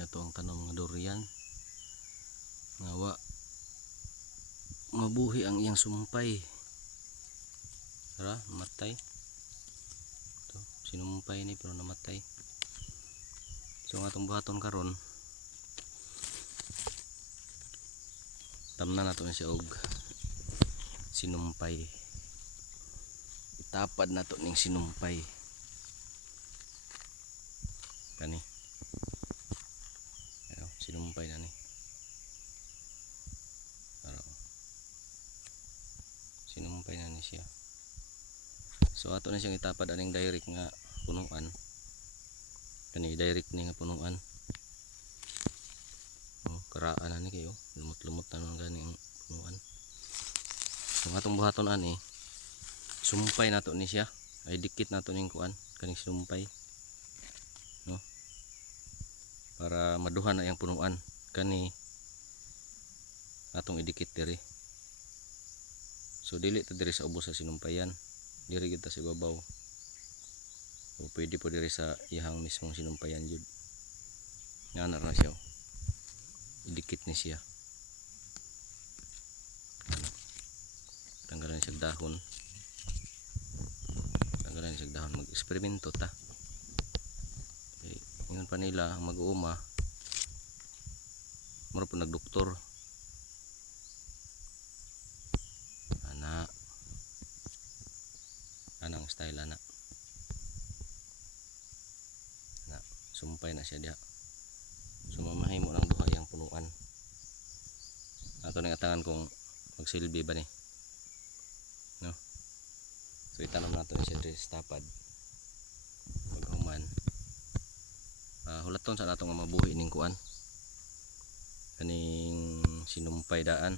Kani ato ang tanom nga durian. Ngawa mabuhi ang iyang sumpay. Tara, namatay. Ito, sinumpay ni pero namatay. So nga itong buhaton karon, tamnan nato siya og sinumpay. Itapad nato ning sinumpay. Kani. Ayo, sinumpay na ni. Sinumpay na ni siya. So ato na siyang itapad aning direct nga punuan. Kani direct ni nga punuan. Oh, karaan na ni kayo. Lumot-lumot na naman gani ang punuan. So atong buhaton ani, sumpay nato ni siya. Ay dikit nato ning kuan, kaning sumpay. No? Para maduhan na yang punuan. Kani atong idikit diri. So dili ta diri sa ubos sa sinumpayan. Diri gyud ta sa ibabaw. O pwede po diri sa iyang mismong sinumpayan jud. Nga na siya. Idikit ni siya. Tanggalan siya dahon. Tanggalan siya dahon. Mag-eksperimento ta. Okay. Ingon pa nila mag-uuma. Mura po nagdoktor. Anang style ana. Sumpay na siya diha. So mamahimo lang duha yang punuan. Ato ning atangan kung magsilbi ba ni. No. So itanong nato siya diri sa tapad. Paghuman. Hulaton sa nato nga mabuhi ning kuan. Kaning sinumpay daan.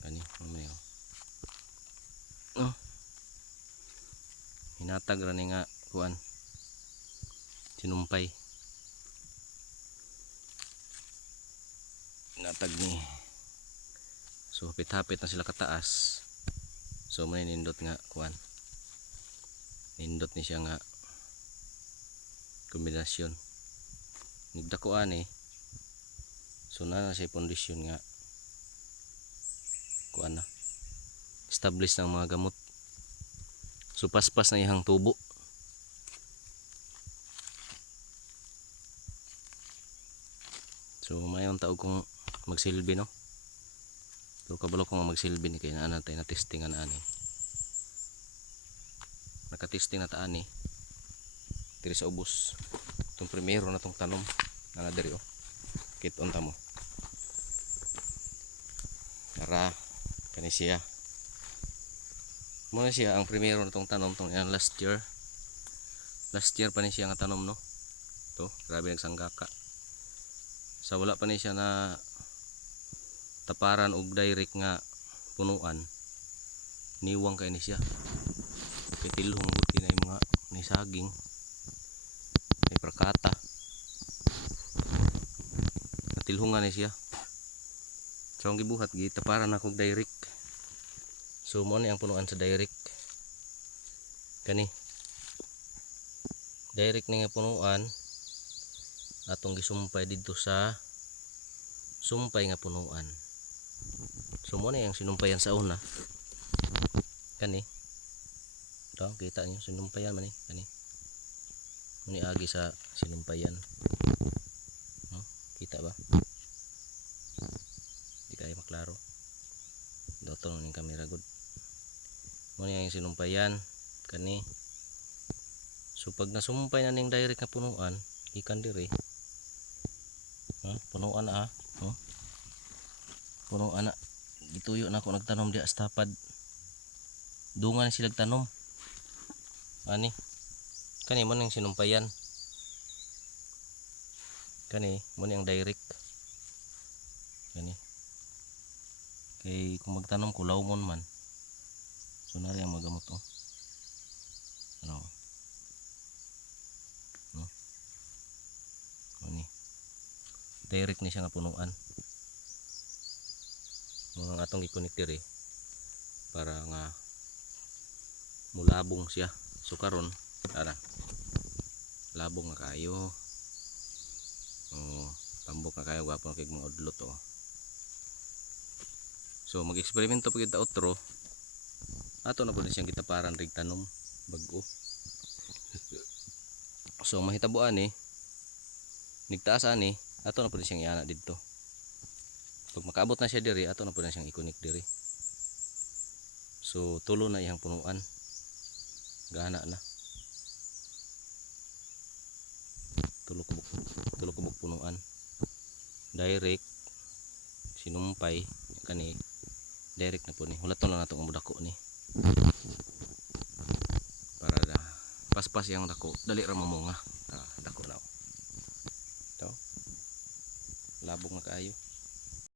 Kani mamaya. Oh. Hinatag ra ni nga kuan. Sinumpay. Hinatag ni. So hapit-hapit na sila kataas. So may nindot nga kuan. Nindot ni siya nga kombinasyon. Nigdakuan so na siya pondisyon nga kuan na. Establish ng mga gamot. So paspas na iyang tubo. So mayon taog kung magsilbi no. Pero kabalo kung magsilbi ni kay naa natay na testingan ani. Naka-testing na ta ani. Diri sa ubos. Itong primero na tong tanom na diri oh. Kit-on ta mo. Tara, kani siya. Muna siya ang primero na tong tanom tong last year. Last year pa ni siya nga tanom no. To, grabe nagsanggaka. Sa wala pa ni siya na taparan og direct nga punuan. Niwang kay ni siya. Kay tilhong buti na yung mga ni saging. Ni prakata. Natilhungan ni siya. So ang gibuhat gitaparan ako direct. So mo ni ang punuan sa direct. Kani. Direct ni nga punuan atong gisumpay didto sa sumpay nga punuan. So mo ni ang sinumpayan sa una. Kani. Ito, kita niyo sinumpayan man ni. Kani. Muni agi sa sinumpayan. No? Kita ba? Di kaya maklaro. Dito ning kamera good. Muni ang sinumpayan kani. So pag nasumpay na ning direct nga punuan, ikan diri. Punuan na punuan na. Gituyo na ako nagtanom di sa tapad. Dungan sila nagtanom. Ani. Kani mo ning sinumpayan. Kani mo ang direct. Kani. Kay kung magtanom ko lawmon man. So nari ang magamot oh. Ano? No. Ani. Direct ni siya nga punuan. Mga atong gi-connect diri para nga mulabong siya. So karon ara labong nga kayo. tambok na kayo gwapo na kay mga udlot oh. So mag-eksperimento pa kita otro. Ato na po na siyang gitaparan rig tanom bag-o. So mahitabuan nigtaas ani ato na po na siyang iana didto. Pag makaabot na siya diri ato na po na siyang ikunik diri. So tulo na iyang punuan. Gana na. Tulo kubok punuan. Direct sinumpay kani direct na po ni. Hulaton lang nato ang dako ni. Para na paspas yang dako dali ra mamunga. Dako na. Ito. Labog na kaayo.